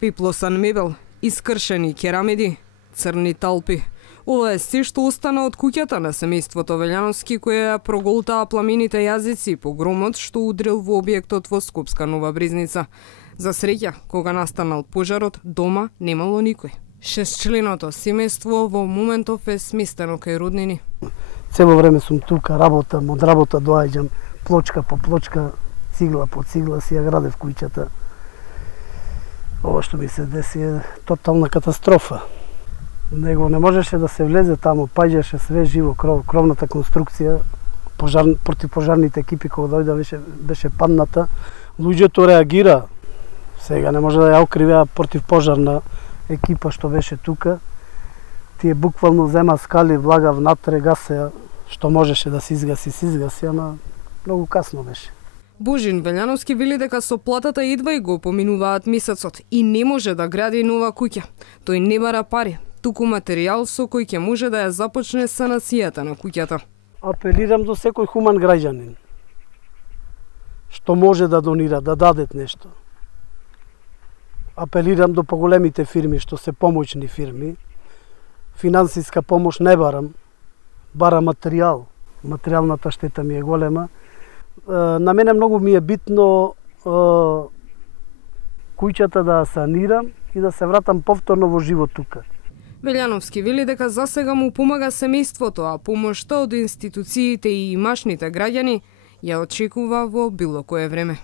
Пиплосан мебел, искршени керамиди, црни талпи. Ова е се што остана од куќата на семејството Велјановски, која ја проголтаа пламените јазици по громот што удрил во објектот во Скопска Нова Брезница. За среќа, кога настанал пожарот, дома немало никој. Шестчленото семејство во моментов е сместено кај роднини. Цело време сум тука, работам, од работа доаѓам, плочка по плочка, цигла по цигла си ја градев куќата. Ова што ми се деси е тотална катастрофа. Него не можеше да се влезе таму, паѓаше све живо, кровната конструкција, противпожарните екипи кога дојде беше падната. Луѓето реагира. Сега не може да ја окривеа противпожарна екипа што беше тука. Тие буквално зема скали, влага внатре, гасе што можеше да се изгаси, ама многу касно беше. Божин Велјановски вели дека со платата едва и го поминуваат месецот и не може да гради нова куќа. Тој не бара пари, туку материјал со кој ќе може да ја започне санацијата на куќата. Апелирам до секој хуман граѓанин што може да донира, да дадет нешто. Апелирам до поголемите фирми што се помоćни фирми. Финансиска помош не барам, барам материјал. Материјалната штета ми е голема. На мене многу ми е битно куќата да санирам и да се вратам повторно во живот тука. Велјановски вели дека засега му помага семејството, а помошта од институциите и имашните граѓани ја очекува во било кое време.